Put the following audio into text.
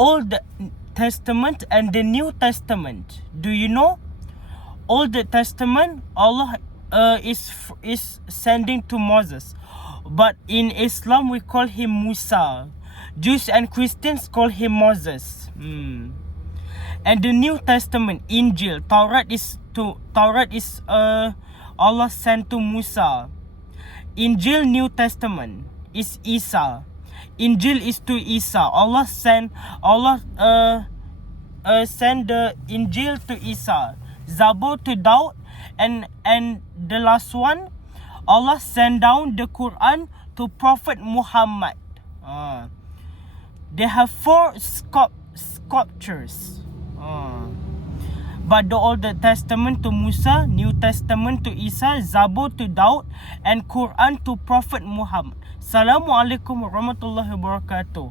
Old Testament and the New Testament. Do you know? Old Testament, Allah is sending to Moses, but in Islam we call him Musa. Jews and Christians call him Moses. And the New Testament, Injil, Taurat is Allah sent to Musa. Injil, New Testament, is Isa. Injil is to Isa. Allah send the Injil to Isa. Zabur to Daud, and the last one, Allah sent down the Quran to Prophet Muhammad. They have 4 sculptures. But the Old Testament to Musa, New Testament to Isa, Zabur to Daud, and Quran to Prophet Muhammad. Assalamualaikum warahmatullahi wabarakatuh.